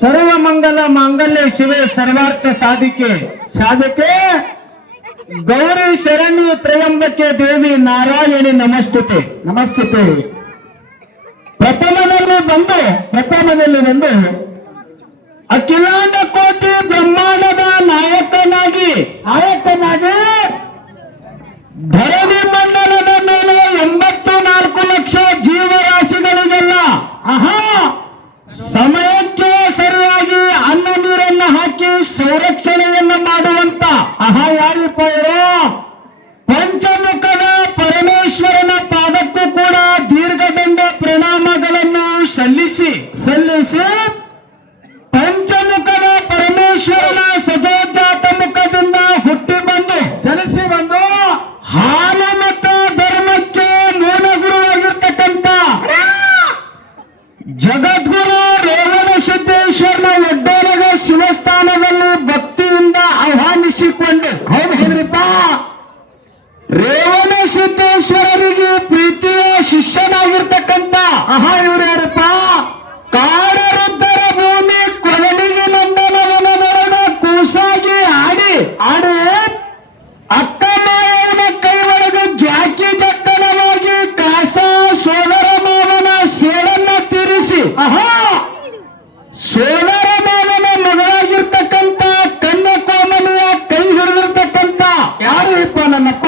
ಸರ್ವಮಂಗಲ ಮಾಂಗಲ್ಯ ಶಿವೆ ಸರ್ವಾರ್ಥ ಸಾಧಿಕೆ ಗೌರಿ ಶರಣ್ಯ ತ್ರಯಂಬಕೆ ದೇವಿ ನಾರಾಯಣಿ ನಮಸ್ತುತೆ. ಪ್ರಥಮದಲ್ಲಿ ಬಂದು ಅಖಿಲಾಂಡ ಕೋಟಿ ಬ್ರಹ್ಮಾಂಡದ ನಾಯಕನಾಗಿ ಧರಣಿ ಮಂಡಲದ ಮೇಲೆ 84 ಲಕ್ಷ ಜೀವರಾಶಿಗಳಿಗೆಲ್ಲ ಸಮಯಕ್ಕೆ ಸರಿಯಾಗಿ ಅನ್ನ ನೀರನ್ನು ಹಾಕಿ ಸಂರಕ್ಷಣೆಯನ್ನು ಮಾಡುವಂತ ಯಾರಿಪ್ಪ ಇವರು? ಪಂಚಮುಖದ ಪರಮೇಶ್ವರನ ಪಾದಕ್ಕೂ ಕೂಡ ದೀರ್ಘದಂಡ ಪ್ರಣಾಮಗಳನ್ನು ಸಲ್ಲಿಸಿ ಪಂಚಮುಖದ ಪರಮೇಶ್ವರನ ಸಜೋಜಾತ ಮುಖದಿಂದ ಹುಟ್ಟಿ ಚಲಿಸಿ ಬಂದು ಹಾಲು ಮತ್ತು ಧರ್ಮಕ್ಕೆ ಮೂಲಗುರುವಾಗಿರ್ತಕ್ಕಂಥ ಜಗದ್ಗುರು ರೇವಣ ಸಿದ್ದೇಶ್ವರನ ಒಡ್ಡೋಲಗ ಶಿವಸ್ಥಾನದಲ್ಲಿ ಭಕ್ತಿಯಿಂದ ಆಹ್ವಾನಿಸಿಕೊಂಡು ಹೌದ್ರಿಪ್ಪ ರೇವಣ ಸಿದ್ದೇಶ್ವರರಿಗೆ ಪ್ರೀತಿಯ ಶಿಷ್ಯನಾಗಿರ್ತಕ್ಕಂಥ ಇವರು ಯಾರಪ್ಪ? ಕಾಡರುದ್ದರ ಭೂಮಿ ಕೊಡಲಿಗೆ ನಂದನವನದೊಳಗ ಕೂಸಾಗಿ ಆಡಿ ಅಕ್ಕ ಮಾಯನ ಕೈ ಒಳಗೆ ಜ್ವಾಕಿ ಜಟ್ಟನವಾಗಿ ಕಾಸ ಸೋದರ ಮಾವನ ಸೇಡನ್ನ ತೀರಿಸಿ ಸೋದರ ಮಾವನ ಮಗಳಾಗಿರ್ತಕ್ಕಂಥ ಕನ್ಯಾಕೋಮನಿಯ ಕೈ ಹಿಡಿದಿರ್ತಕ್ಕಂಥ ಯಾರು ಇಪ್ಪ ನನ್ನಪ್ಪ?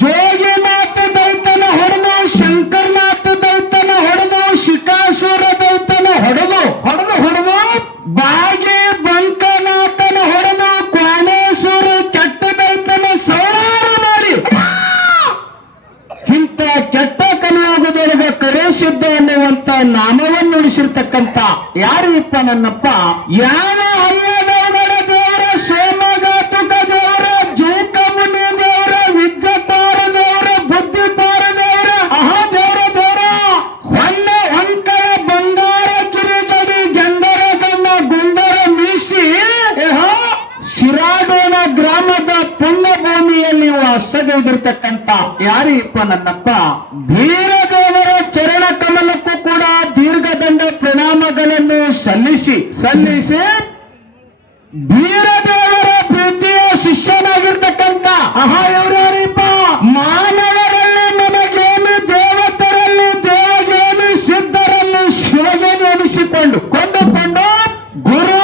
ಜೋಗಿನಾಥ ದೈತನ ಹೊಡೆದು ಶಂಕರನಾಥ ದೈತನ ಹೊಡೆದು ಶಿಕಾಸುರ ದೈತನ ಹೊಡೆದು ಬಾಗಿ ಬಂಕನಾಥನ ಹೊಡೆದು ಕ್ವಾಣೇಶ್ವರ ಕೆಟ್ಟ ದೈತನ ಸೌರಾರ ಮಾಡಿ ಇಂಥ ಕೆಟ್ಟ ಕಲಿಯುಗದೊಳಗೆ ಕರೇಶಿದ್ದ ಅನ್ನುವಂತ ನಾಮವನ್ನು ಉಳಿಸಿರ್ತಕ್ಕಂಥ ಯಾರು ಇಪ್ಪ ನನ್ನಪ್ಪ? ಯಾವ ಹರಿಯದವರ ದೇವರ ಸೋಮಘಾತುಕ ದೇವರ ಜೂಕಮುನಿ ದೇವರ ವಿದ್ಯಪಾರ ದೇವರ ಬುದ್ಧಿಪಾರ ದೇವರ ದೇವರ ಹೊನ್ನ ಹೊಂಕಳ ಬಂಗಾರ ಕಿರಿಜಡಿ ಗಂಗರ ಗಣ್ಣ ಗುಂಡರ ಮೀಸಿ ಶಿರಾಡೋಣ ಗ್ರಾಮದ ಪುಣ್ಯ ಭೂಮಿಯಲ್ಲಿ ವಾಸಗೈದಿರ್ತಕ್ಕಂಥ ಯಾರು ಇಪ್ಪ ನನ್ನಪ್ಪ? ಭೀರದೇವರ ಚರಣ ಕಮಲಕ್ಕೂ ಕೂಡ ದೀರ್ಘದಂಡ ಪ್ರಣಾಮಗಳನ್ನು ಸಲ್ಲಿಸಿ ಭೀರದೇವರ ಪ್ರೀತಿಯ ಶಿಷ್ಯನಾಗಿರ್ತಕ್ಕಂಥ ಇವರು ಯಾರಿಪ್ಪ? ಮಾನವರಲ್ಲಿ ನನಗೇನು ದೇವತರಲ್ಲಿ ದೇವಗೇನು ಸಿದ್ಧರಲ್ಲಿ ಶಿವಗೇನು ಎನಿಸಿಕೊಂಡು ಗುರು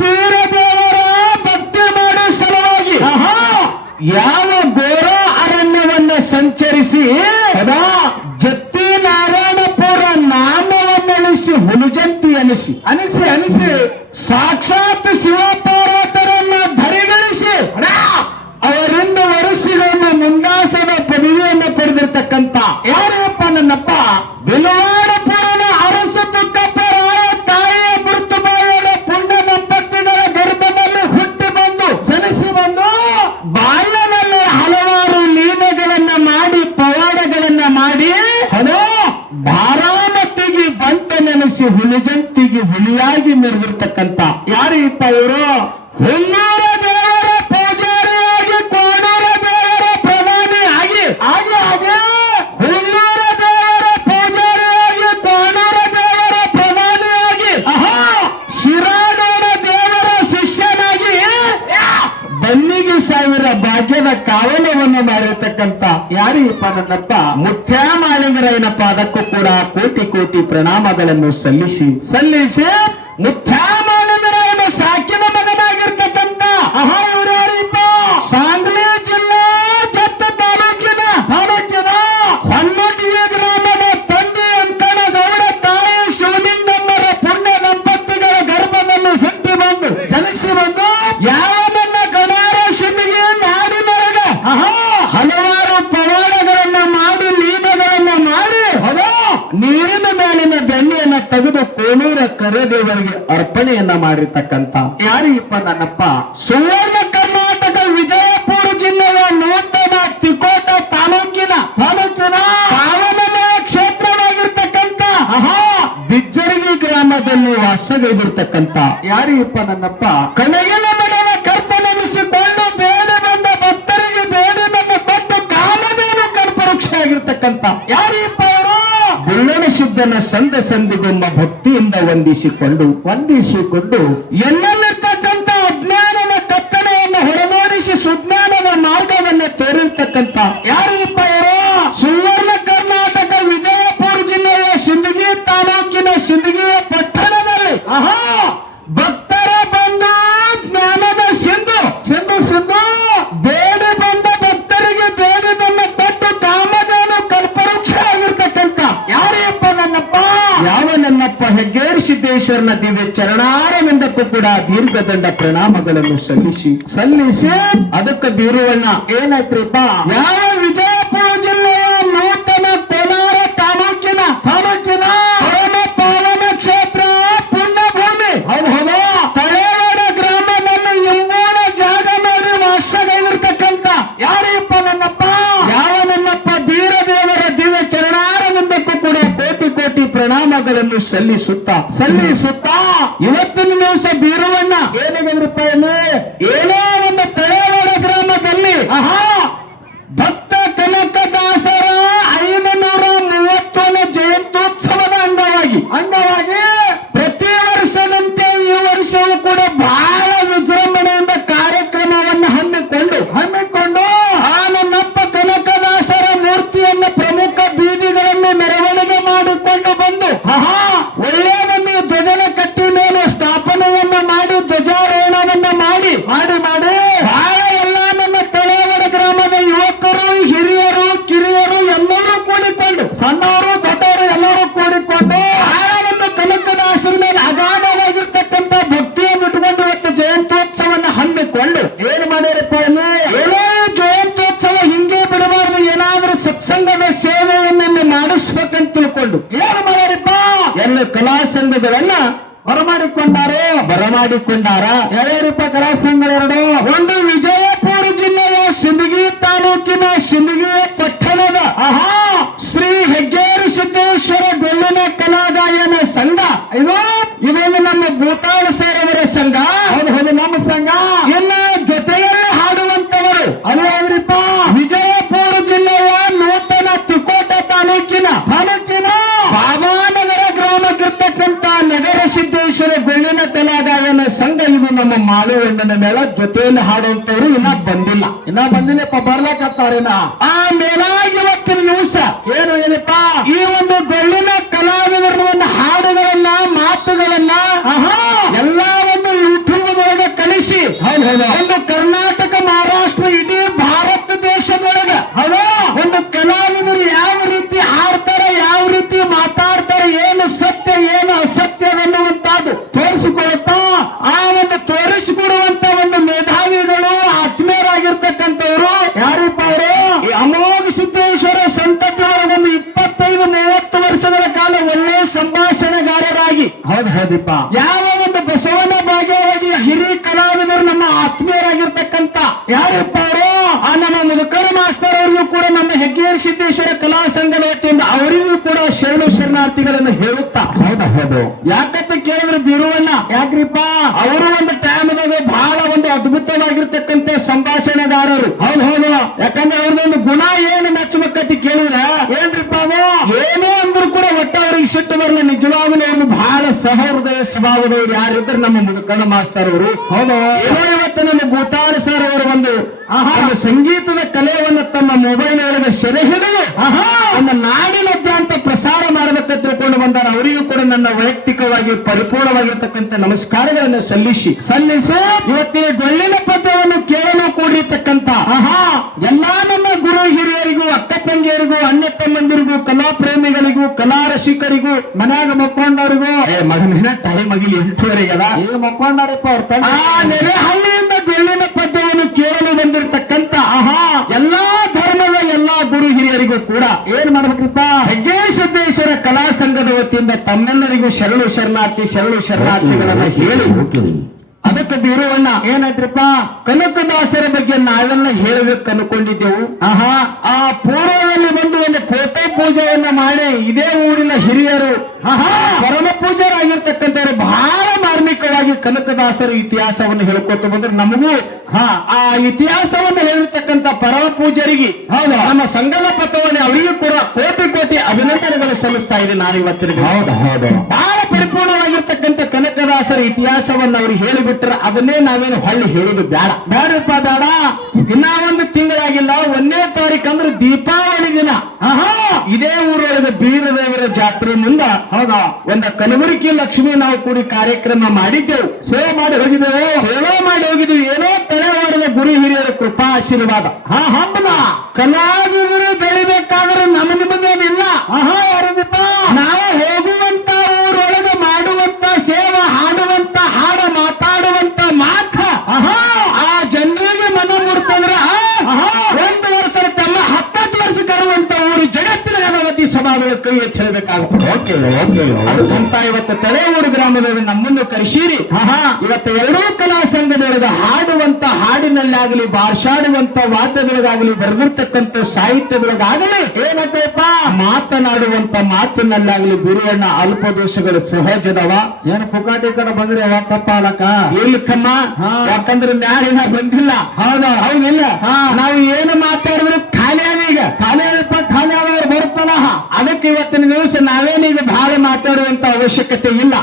ಬೀರದೇವರ ಭಕ್ತಿ ಮಾಡೋ ಸಲುವಾಗಿ ಯಾವ ಘೋರ ಅರಣ್ಯವನ್ನ ಸಂಚರಿಸಿ ಜತ್ತಿ ನಾರಾಯಣಪುರ ನಾಮವನ್ನೆನಿಸಿ ಹುಲುಜಂತಿ ಅನಿಸಿ ಸಾಕ್ಷಾತ್ ಶಿವಪಾರ್ವತರನ್ನ ಧರಿಗಳಿಸಿ ಅವರಿಂದ ವರ್ಷಗಳನ್ನು ಮುಂದಾಸದ ಪದವಿಯನ್ನು ಪಡೆದಿರ್ತಕ್ಕಂಥ ಯಾರಪ್ಪ ನನ್ನಪ್ಪ? ಬಿಲವಾಡಪುರದ ಅರಸು ತುಕ್ಕಪ್ಪರಾಯ ತಾಯಿಯ ಮೃತ್ಯುಬಾಯದ ಪುಣ್ಯ ದಂಪತಿಗಳ ಗರ್ಭದಲ್ಲಿ ಹುಟ್ಟಿ ಜನಿಸಿ ಬಾಲ್ಯದಲ್ಲಿ ಹಲವಾರು ಲೀಲೆಗಳನ್ನ ಮಾಡಿ ಪವಾಡಗಳನ್ನ ಮಾಡಿ ಬಾರಾಮತಿಗೆ ಬಂಟ ನೆನೆಸಿ ಹುಲಿಜಂತಿಗೆ ಹುಲಿಯಾಗಿ ಮೆರೆದಿರ್ತಕ್ಕಂಥ ಯಾರು ಇಪ್ಪ ಇವರು? ಹುಲ್ಲೂರ ದೇವರ ಪೂಜಾರಿಯಾಗಿ ಕೋಣೂರ ದೇವರ ಪ್ರಧಾನಿ ಆಗಿ ಹುಲ್ಲೂರ ದೇವರ ಪೂಜಾರಿಯಾಗಿ ಕೋಣೂರ ದೇವರ ಪ್ರಧಾನಿಯಾಗಿ ಶಿರಾಡೋಣ ದೇವರ ಶಿಷ್ಯನಾಗಿ ಬನ್ನಿಗೆ ಸಾವಿರ ಭಾಗ್ಯದ ಕಾವಲವನ್ನು ಮಾಡಿರ್ತಕ್ಕಂಥ ಯಾರು ಇಪ್ಪ ನನ್ನಪ್ಪ? ಮುತ್ಯಾಮಾಲಿಂಗರಾಯನ ಪಾದಕ್ಕೂ ಕೂಡ ಕೋಟಿ ಕೋಟಿ ಪ್ರಣಾಮಗಳನ್ನು ಸಲ್ಲಿಸಿ ಮುತ್ಯಾಮಾಲಿಂಗರಾಯನ ಸಾಕಿನ ಮಗನಾಗಿರ್ತಕ್ಕಂಥ ಇವರು ಯಾರಿಪ್ಪ? ಸಾಂಗ್ಲಿ ಜಿಲ್ಲಾ ಚತ್ತ ತಾಲೂಕಿನ ಹೊನ್ನಟಿಯ ಗ್ರಾಮದ ತಂದೆ ಅಂಕಣ ಗೌಡ ತಾಯಿ ಶಿವಲಿಂಗಮ್ಮರ ಪುಣ್ಯ ದಂಪತಿಗಳ ಗರ್ಭದಲ್ಲಿ ಹುಟ್ಟಿ ಜನಿಸಿ ಯಾವನನ್ನ ಗಣಾರ ಶಿಮಿಗೆ ನಾಡಿ ಮೆರಗ ಹಲವಾರು ಪವಾಡಗಳನ್ನ ಮಾಡಿ ಲೀಲೆಗಳನ್ನ ಮಾಡಿ ನೀರಿನ ಮೇಲಿನ ಬೆಣ್ಣೆಯನ್ನ ತೆಗೆದು ಕೋಣೂರ ಕರೆದೇವರಿಗೆ ಅರ್ಪಣೆಯನ್ನ ಮಾಡಿರ್ತಕ್ಕಂಥ ಯಾರು ಇಪ್ಪ ನನ್ನಪ್ಪ? ಸುವರ್ಣ ಕರ್ನಾಟಕ ವಿಜಯಪುರ ಜಿಲ್ಲೆಯ ನೂತನ ತಿಕೋಟ ತಾಲೂಕಿನ ಪಾವನಮಯ ಕ್ಷೇತ್ರವಾಗಿರ್ತಕ್ಕಂಥ ಬಿಜ್ಜರಗಿ ಗ್ರಾಮದಲ್ಲಿ ವಾಸಗೈದಿರ್ತಕ್ಕಂಥ ಯಾರು ಇಪ್ಪ ನನ್ನಪ್ಪ? ಕನಗಿನ ಮಡವ ಕರ್ಪನೆನಿಸಿಕೊಂಡು ಬೇಡ ಬಂದ ಭಕ್ತರಿಗೆ ಬೇಡ ಬಂದ ಕೊಟ್ಟು ಕಾಲದೇನು ಕಲ್ಪವೃಕ್ಷ ಆಗಿರ್ತಕ್ಕಂಥ ಯಾರು ಇಪ್ಪ ಇವರು? ಗೊಳ್ಳನ ಸಿದ್ಧನ ಸಂದ ಸಂದಿಗೊಮ್ಮ ಭಕ್ತಿಯಿಂದ ವಂದಿಸಿಕೊಂಡು ಎನ್ನಲ್ಲಿರ್ತಕ್ಕಂಥ ಅಜ್ಞಾನದ ಕತ್ತಲೆಯನ್ನು ಹೊರನೋಡಿಸಿ ಸುಜ್ಞಾನದ ಮಾರ್ಗವನ್ನು ತೋರಿರ್ತಕ್ಕಂಥ ಯಾರಿಪ್ಪ ಇವರು? ಸುವರ್ಣ ಕರ್ನಾಟಕ ವಿಜಯಪುರ ಜಿಲ್ಲೆಯ ಸಿಂದಗಿ ತಾಲೂಕಿನ ಸಿಂದಗಿಯ ಪಟ್ಟಣದಲ್ಲಿ ಭಕ್ತರ ಬಂದು ಜ್ಞಾನದ ಸಿಂಧು ಬೇಡಿ ಬಂದ ಭಕ್ತರಿಗೆ ಬೇಡಿದನ್ನು ಕೊಟ್ಟು ಕಾಮಧೇನು ಕಲ್ಪವೃಕ್ಷ ಆಗಿರ್ತಕ್ಕಂಥ ಯಾರಪ್ಪ? ನನ್ನಪ್ಪ. ಯಾವ ನನ್ನಪ್ಪ ಹೆಗ್ಗೇರಿ ಸಿದ್ದೇಶ್ವರನ ದಿವ್ಯ ಚರಣಾರವಿಂದಕ್ಕೂ ಕೂಡ ದೀರ್ಘದಂಡ ಪ್ರಣಾಮಗಳನ್ನು ಸಲ್ಲಿಸಿ ಅದಕ್ಕೆ ಬೀರುವಣ್ಣ ಏನಾಯ್ತ್ರಿಪ್ಪ? ಯಾವ ವಿಜಯಪುರ ಜಿಲ್ಲೆಯ ನೂತನ ಕೋಲಾರ ತಾಲೂಕಿನ ಪರಮ ಪಾವನ ಕ್ಷೇತ್ರ ಪುಣ್ಯಭೂಮಿ ತಳೇವಾಡ ಗ್ರಾಮದಲ್ಲಿ ಎಂಬೂರ ಜಾಗ ಮೇಲೆ ವಾಸಗೈದಿರ್ತಕ್ಕಂಥ ಯಾರಪ್ಪ? ನನ್ನಪ್ಪ. ಯಾವ ನನ್ನಪ್ಪ ಬೀರದೇವರ ದಿವ್ಯ ಚರಣಾರವಿಂದಕ್ಕೂ ಕೂಡ ಕೋಟಿ ಕೋಟಿ ಪ್ರಣಾಮಗಳನ್ನು ಸಲ್ಲಿಸುತ್ತಾ ಇವತ್ತಿನ ದಿವಸ ಬೀರುವಣ್ಣ ಏನಾಗಿದ್ರಪ್ಪ? ಏನೋ ಒಂದು ತಳೇವಾಡ ಗ್ರಾಮದಲ್ಲಿ ಭಕ್ತ ಕನಕದಾಸರ 531ನೇ ಜಯಂತ್ಯೋತ್ಸವದ ಅಂಗವಾಗಿ ಪ್ರತಿ ವರ್ಷದಂತೆ ಈ ವರ್ಷವೂ ಕೂಡ ಬಹಳ ವಿಜೃಂಭಣೆಯಿಂದ ಕಾರ್ಯಕ್ರಮವನ್ನು ಹಮ್ಮಿಕೊಂಡು ನನ್ನಪ್ಪ ಕನಕದಾಸರ ಮೂರ್ತಿಯನ್ನು ಪ್ರಮುಖ ಬೀದಿಗಳನ್ನು ಮೆರವಣಿಗೆ ಮಾಡಿಕೊಂಡು ಬಂದು ಒಳ್ಳೆಯದನ್ನು ಧ್ವಜನ ಕಟ್ಟಿ ಮೇಲೆ ಸ್ಥಾಪನೆಯನ್ನು ಮಾಡಿ ಧ್ವಜಾರೋಹಣವನ್ನು ಮಾಡಿ ಬಹಳ ಎಲ್ಲ ನನ್ನ ತಳೇವಾಡ ಗ್ರಾಮದ ಯುವಕರು ಹಿರಿಯರು ಕಿರಿಯರು ಎಲ್ಲರೂ ಕೂಡಿಕೊಂಡು ಸಣ್ಣವರು ದೊಡ್ಡವರು ಎಲ್ಲರೂ ಕೂಡಿಕೊಂಡು ಆಳವನ್ನು ಕನಕದಾಸರ ಮೇಲೆ ಅಗಾಧವಾಗಿರ್ತಕ್ಕಂಥ ಭಕ್ತಿಯನ್ನು ಇಟ್ಟುಕೊಂಡು ಇವತ್ತು ಜಯಂತ್ಯೋತ್ಸವವನ್ನು ಹಮ್ಮಿಕೊಂಡು ಏನ್ ಮಾಡ್ಯಾರಪ್ಪ? ಏನೋ ಜಯಂತ್ಯೋತ್ಸವ ಹಿಂಗೆ ಬಿಡಬಾರದು, ಏನಾದ್ರೂ ಸತ್ಸಂಗದ ಸೇವೆಯನ್ನು ಮಾಡಿಸ್ಬೇಕಂತ ತಿಳ್ಕೊಂಡು ಏನು ಮಾಡ್ಯಾರಪ್ಪ? ಎಲ್ಲ ಕಲಾ ಸಂಘಗಳನ್ನ ಬರಮಾಡಿಕೊಂಡಾರ. ಯಾರ್ಯಾರಪ್ಪ ಕಲಾ ಸಂಘಗಳೆರಡು? ಒಂದು ವಿಜಯಪುರ ಜಿಲ್ಲೆಯ ಸಿಂದಗಿ ತಾಲೂಕಿನ ಸಿಂದಗಿಯ ಪಟ್ಟಣದ ಶ್ರೀ ಹೆಗ್ಗೇರಿ ಸಿದ್ದೇಶ್ವರ ಬೆಳ್ಳಿನ ಕಲಾಗಾಯನ ಸಂಘ. ಇದೊಂದು ನಮ್ಮ ಭೂತಾಳ ಸರ್ ಅವರ ಸಂಘ. ನಮ್ಮ ಸಂಘ. ಇನ್ನ ಜೊತೆಯಲ್ಲಿ ಹಾಡುವಂತವರು ಅವರಿಪ್ಪ ವಿಜಯಪುರ ಜಿಲ್ಲೆಯ ನೂತನ ತಿಕೋಟ ತಾಲೂಕಿನ ಬಾಬಾನಗರ ಗ್ರಾಮಕ್ಕಿರ್ತಕ್ಕಂಥ ನಗರ ಸಿದ್ದೇಶ್ವರ ಬೆಳ್ಳಿನ ಕಲಾಗಾಯನ ಸಂಘ. ಇದು ನಮ್ಮ ಮಾಳುವಣ್ಣನ ಮೇಳ ಜೊತೆಯಲ್ಲಿ ಹಾಡುವಂತವ್ರು ಇನ್ನ ಬಂದಿಲ್ಲಪ್ಪ, ಬರ್ಲಾಕತ್ತಾರೇನ. ಆ ಮೇಲಾಗಿ ಇವತ್ತಿನ ದಿವಸ ಏನಪ್ಪ? ಈ ಒಂದು ಬೆಳ್ಳಿನ ಕಲಾವಿದರ ಒಂದು ಹಾಡುಗಳನ್ನ ಮಾತುಗಳನ್ನ ಎಲ್ಲ ಒಂದು ಯೂಟ್ಯೂಬ್ ಒಳಗೆ ಕಳಿಸಿ ಒಂದು ಕರ್ನಾಟಕ ಮಹಾರಾಷ್ಟ್ರ ಇಡೀ ಭಾರತ ದೇಶದೊಳಗ ಒಂದು ಕಲಾವಿದರು ಯಾವ ರೀತಿ ಹಾಡ್ತಾರೆ, ಯಾವ ರೀತಿ ಮಾತಾಡ್ತಾರೆ, ಏನು ಸತ್ಯ ಏನು ಅಸತ್ಯ ಅನ್ನುವಂತದ್ದು ತೋರಿಸಿಕೊಳ್ಳುತ್ತಾ ಆ ಒಂದು ತೋರಿಸಿಕೊಡುವಂತ ಒಂದು ಮೇಧಾವಿಗಳು ಆತ್ಮೀಯರಾಗಿರ್ತಕ್ಕಂಥವ್ರು ಯಾರಪ್ಪ ಅವರು? ಈ ಅಮೋಘ ಸಿದ್ದೇಶ್ವರ ಸಂತತಿಯವರ ಒಂದು 25-30 ವರ್ಷಗಳ ಕಾಲ ಒಳ್ಳೆ ಸಂಭಾಷಣೆಗಾರರಾಗಿ ಹೌದಪ್ಪ ಯಾವ ಒಂದು ಬಸವನ ಭಾಗ್ಯವಾಗಿ ಹಿರಿಯ ಕಲಾವಿದರು ನಮ್ಮ ಆತ್ಮೀಯರಾಗಿರ್ತಕ್ಕಂಥ ಯಾರಪ್ಪ ಅವರು? ಆ ನಮ್ಮ ಮುದುಕರ ಮಾಸ್ತರ್ ಅವರಿಗೂ ಕೂಡ ನಮ್ಮ ಹೆಗ್ಗೇರಿ ಸಿದ್ದೇಶ್ವರ ಕಲಾ ಸಂಘದ ವತಿಯಿಂದ ಅವರಿಗೂ ಕೂಡ ಶರಣಾರ್ಥಿಗಳನ್ನು ಹೇಳುತ್ತಾ ಹೌದು. ಯಾಕಂತ ಕೇಳಿದ್ರೆ ಬೀರುವಣ್ಣ ಯಾಕ್ರಿಪ್ಪ? ಅವರು ಒಂದು ಟೈಮ್ದಾಗ ಬಹಳ ಒಂದು ಅದ್ಭುತವಾಗಿರ್ತಕ್ಕಂಥ ಸಂಭಾಷಣೆಗಾರರು. ಹೌದು. ಯಾಕಂದ್ರೆ ಅವ್ರದೊಂದು ಗುಣ ಏನು ಮೆಚ್ಚಬೇಕಂತ ಕೇಳಿದ್ರೆ ಏನ್ರಿಪ್ಪ ಅದು? ಏನೇ ಅಂದ್ರೂ ಕೂಡ ಒಟ್ಟ ಅವ್ರಿಗೆ ಸಿಟ್ಟು ಬರಲ್ಲ. ನಿಜವಾಗಲೂ ಅವ್ರು ಬಹಳ ಸಹೃದಯ ಸ್ವಭಾವದವ್ರು ಯಾರಿದ್ರೆ ನಮ್ಮ ಮುದುಕಣ್ಣ ಮಾಸ್ತರ್ ಅವರು. ಹೌದು. ಇವತ್ತು ನಮ್ಮ ಭೂತಾಳ ಸರ್ ಅವರ ಒಂದು ಸಂಗೀತದ ಕಲೆಯನ್ನು ತಮ್ಮ ಮೊಬೈಲ್ ಒಳಗೆ ಸೆರೆ ಹಿಡಿದು ಒಂದು ನಾಡಿನಾದ್ಯಂತ ಪ್ರಸಾರ ಮಾಡಬೇಕಂತ ತಿಳ್ಕೊಂಡು ಬಂದಾರ. ಅವರಿಗೂ ಕೂಡ ನನ್ನ ವೈಯಕ್ತಿಕವಾಗಿ ಪರಿಪೂರ್ಣವಾಗಿರ್ತಕ್ಕಂಥ ನಮಸ್ಕಾರಗಳನ್ನು ಸಲ್ಲಿಸಿ ಇವತ್ತಿನ ಡೊಳ್ಳಿನ ಪದ್ಯವನ್ನು ಕೇಳಲು ಕೂಡಿರ್ತಕ್ಕಂಥ ಎಲ್ಲಾ ನನ್ನ ಗುರು ಹಿರಿಯರಿಗೂ, ಅಕ್ಕ ತಂಗಿಯರಿಗೂ, ಅಣ್ಣ ತಮ್ಮಂದಿರಿಗೂ, ಕಲಾ ಪ್ರೇಮಿಗಳಿಗೂ, ಕಲಾ ರಸಿಕರಿಗೂ, ಮನ್ಯಾಗ ಮಕ್ಕೊಂಡವ್ರಿಗೂ ಮಗನ ಟೈಮ್ ಆಗಿಲ್ಲ 8:30 ಮಕ್ಕೊಂಡಾರಪ್ಪ ಅವ್ರ ನೆರೆಹಳ್ಳಿಯಿಂದ ಡೊಳ್ಳಿನ ಪದ್ಯವನ್ನು ಕೇಳಲು ಬಂದಿರತಕ್ಕಂಥ ಎಲ್ಲಾ ಧರ್ಮದ ಎಲ್ಲಾ ಗುರು ಹಿರಿಯರಿಗೂ ಕೂಡ ಏನ್ ಮಾಡ್ಬೇಕ್ರಿಪ್ಪ? ಹೆಗ್ಗೇರಿ ಸಿದ್ದೇಶ್ವರ ಕಲಾ ಸಂಘದ ವತಿಯಿಂದ ತಮ್ಮೆಲ್ಲರಿಗೂ ಶರಣಾರ್ಥಿಗಳನ್ನ ಹೇಳಿ ಅದಕ್ಕೆ ಬೀರುವಣ್ಣ ಏನಾಯ್ತ್ರಪ್ಪ, ಕನಕದಾಸರ ಬಗ್ಗೆ ನಾವೆಲ್ಲ ಹೇಳಬೇಕು ಅನ್ಕೊಂಡಿದ್ದೆವು. ಆ ಪೂರ್ವದಲ್ಲಿ ಬಂದು ಒಂದು ಕೋಟೆ ಪೂಜೆಯನ್ನ ಮಾಡಿ ಇದೇ ಊರಿನ ಹಿರಿಯರು ಪರಮ ಪೂಜಾರಾಗಿರ್ತಕ್ಕಂಥವ್ರು ಬಹಳ ಮಾರ್ಮಿಕವಾಗಿ ಕನಕದಾಸರ ಇತಿಹಾಸವನ್ನು ಹೇಳ್ಕೊಟ್ಟು ಬಂದ್ರು. ನಮಗೂ ಆ ಇತಿಹಾಸವನ್ನು ಹೇಳಿರ್ತಕ್ಕಂಥ ಪರಮ ಪೂಜಾರಿಗೆ ಹೌದು ನಮ್ಮ ಸಂಘದ ಪಥವನ್ನು ಅವರಿಗೂ ಕೂಡ ಕೋಟಿ ಕೋಟಿ ಅಭಿನಂದನೆಗಳು ಸಲ್ಲಿಸ್ತಾ ಇದ್ದೀನಿ ನಾನು ಇವತ್ತಿನ. ಹೌದು ಬಹಳ ಪರಿಪೂರ್ಣವಾಗಿರ್ತಕ್ಕಂಥ ಕನಕದಾಸರ ಇತಿಹಾಸವನ್ನು ಅವ್ರಿಗೆ ಹೇಳಿಬಿಟ್ರೆ ಅದನ್ನೇ ನಾವೇನು ಹೊಳ್ಳಿ ಹೇಳುದು ಬೇಡಪ್ಪ ಬೇಡ. ಇನ್ನ ಒಂದು ತಿಂಗಳಾಗಿಲ್ಲ, 1ನೇ ತಾರೀಕು ಅಂದ್ರೆ ದೀಪಾವಳಿ ದಿನ ಇದೇ ಊರೊಳಗೆ ಬೀರದೇವರ ಜಾತ್ರೆ ಮುಂದ ಹೌದಾ ಒಂದು ಕಲಬುರಗಿ ಲಕ್ಷ್ಮಿ ನಾವು ಕೂಡಿ ಕಾರ್ಯಕ್ರಮ ಮಾಡಿದ್ದೆವು. ಸೇವೆ ಮಾಡಿ ಹೋಗಿದ್ದೇವೆ. ಏನೋ ತಲೆ ಮಾಡಿದ ಗುರು ಹಿರಿಯರ ಕೃಪಾ ಆಶೀರ್ವಾದ. ಹಂಬಲ ಕಲಾವಿದರು ಬೆಳಿಬೇಕಾದ್ರೆ ನಿಮ್ಮದೇನಿಲ್ಲ. ಯಾರದಪ್ಪ, ನಾವು ಹೋಗುವಂತ ಊರೊಳಗೆ ಮಾಡುವಂತ ಸೇವೆ, ಹಾಡುವಂತ ಹಾಡ, ಮಾತಾಡುವಂತ ಮಾತ ಆ ಜನರಿಗೆ ಮನ ಮುಡ್ತಂದ್ರ 1 ವರ್ಷ ತಮ್ಮ 10 ವರ್ಷ ಕರುವಂತ ಊರು ಜಗತ್ತಿನ ಗಣಪತಿ ಸಭಾಗಳ ಕೈ ಎತ್ತಿ ಹೇಳಬೇಕಾಗುತ್ತೆ. ಅದಕ್ಕಂತ ಇವತ್ತು ತಳೆಯೂರು ಗ್ರಾಮದಲ್ಲಿ ನಮ್ಮನ್ನು ಕರೆಸಿರಿ. ಇವತ್ತು ಎರಡೂ ಕಲಾ ಸಂಘದೊಳಗೆ ಹಾಡುವಂತ ಹಾಡಿನಲ್ಲಾಗಲಿ, ಭಾಷಾಡುವಂತ ವಾದ್ಯದೊಳಗಾಗಲಿ, ಬರೆದಿರ್ತಕ್ಕಂಥ ಸಾಹಿತ್ಯದೊಳಗಾಗಲಿ ಏನಪ್ಪಾ ಮಾತನಾಡುವಂತ ಮಾತಿನಲ್ಲಾಗಲಿ ಗುರುವಣ್ಣ ಅಲ್ಪ ದೋಷಗಳು ಸಹಜದವ. ಏನು ಪುಕಾಟಿ ಕಡೆ ಬಂದ್ರೆ ಯಾಕಪ್ಪ ಅಲಕ ಇರ್ಲಿಕ್ಕಮ್ಮ, ಯಾಕಂದ್ರೆ ನ್ಯಾಯನ ಬಂದಿಲ್ಲ. ಹೌದಿಲ್ಲ, ನಾವು ಏನು ಮಾತಾಡಿದ್ರು ಖಾಲಿ ಈಗ ಖಾಲಿ ಆದವ್ರು ಬರುತ್ತಲ್ಲ. ಅದಕ್ಕೆ ಇವತ್ತಿನ ದಿವಸ ನಾವೇನೀಗ ಬಹಳ ಮಾತಾಡುವಂತ ಅವಶ್ಯಕತೆ ಇಲ್ಲ.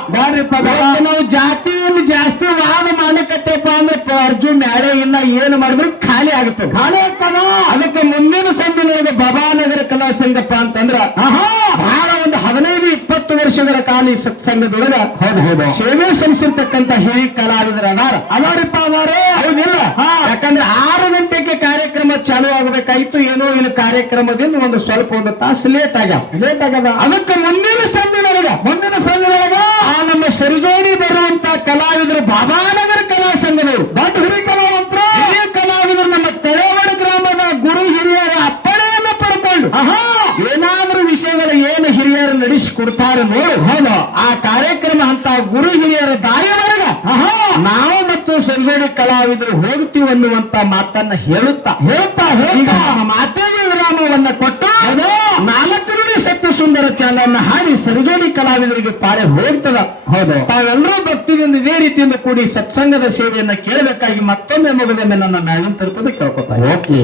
ನಾವು ಜಾತಿಯಲ್ಲಿ ಜಾಸ್ತಿ ವಾದ ಮಾಡಕತ್ತೇಪ್ಪ ಅಂದ್ರೆ ಅರ್ಜುನ್ ನ್ಯಾಯ ಇಲ್ಲ, ಏನು ಮಾಡಿದ್ರು ಖಾಲಿ ಆಗುತ್ತೆ. ಖಾಲಿ ಆಗ್ತಾನ. ಅದಕ್ಕೆ ಮುಂದಿನ ಸಂದಿನೊಳಗೆ ಬಾಬಾನಗರ ಕಲಾ ಸಂಘಪ್ಪ ಅಂತಂದ್ರ ಬಹಳ ಒಂದು 15-20 ವರ್ಷಗಳ ಕಾಲ ಈ ಸತ್ಸಂಗದೊಳಗ ಹೌದು ಸೇವೆ ಸಲ್ಲಿಸಿರ್ತಕ್ಕಂಥ ಹಿರಿಯ ಕಲಾವಿದರು ಅದಾರಪ್ಪ ಹೌದಿಲ್ಲ. ಯಾಕಂದ್ರೆ 6 ಗಂಟೆಗೆ ಕಾರ್ಯಕ್ರಮ ಚಾಲು ಆಗಬೇಕಾಯ್ತು. ಏನೋ ಇಲ್ಲಿ ಕಾರ್ಯಕ್ರಮದಿಂದ ಒಂದು ಸ್ವಲ್ಪ ಒಂದು ತಾಸು ಲೇಟ್ ಆಗ್ಯದ. ಅದಕ್ಕೆ ಮುಂದಿನ ಸಂದಿನೊಳಗ ಆ ನಮ್ಮ ಸರಿಜೋಡಿ ಬರುವಂತ ಕಲಾವಿದರು ಬಾಬಾನಗರ ಕಲಾ ಸಂಘದವರು ದೊಡ್ಡ ಹಿರಿಯ ಕಲಾವಂತರು, ಹಿರಿಯ ಕಲಾವಿದರು ನಮ್ಮ ತಳೆವಾಡ ಗ್ರಾಮದ ಗುರು ಹಿರಿಯರ ಅಪ್ಪಣೆಯನ್ನು ಪಡ್ಕೊಂಡು ಏನಾದ್ರೂ ವಿಷಯಗಳು ಏನು ಹಿರಿಯರು ನಡೆಸಿಕೊಡ್ತಾರೆ ನೋಡು. ಹೌದು, ಆ ಕಾರ್ಯಕ್ರಮ ಅಂತ ಗುರು ಹಿರಿಯರ ದಾರಿಯೊಳಗ ನಾವು ಮತ್ತು ಸರಿಜೋಡಿ ಕಲಾವಿದರು ಹೋಗ್ತೀವಿ ಅನ್ನುವಂತ ಮಾತನ್ನ ಹೇಳುತ್ತಾ ಈಗ ನಮ್ಮ ಮಾತೆಗೆ ವಿರಾಮವನ್ನ ಕೊಟ್ಟು 4 ನುಡಿ ಸತ್ಯ ಸುಂದರ ಚಾಲನ್ನ ಹಾಡಿ ಸರಿಜೋಡಿ ಕಲಾವಿದರಿಗೆ ಪಾರೆ ಹೋಗ್ತದ. ಹೌದು, ತಾವೆಲ್ಲರೂ ಭಕ್ತಿಯಿಂದ ಇದೇ ರೀತಿಯಿಂದ ಕೂಡಿ ಸತ್ಸಂಗದ ಸೇವೆಯನ್ನ ಕೇಳಬೇಕಾಗಿ ಮತ್ತೊಮ್ಮೆ ಮಗದೊಮ್ಮೆ ನನ್ನ ಮ್ಯಾಲಿನ ತಲುಪೋದು ಕೇಳ್ಕೊತಾ. ಓಕೆ.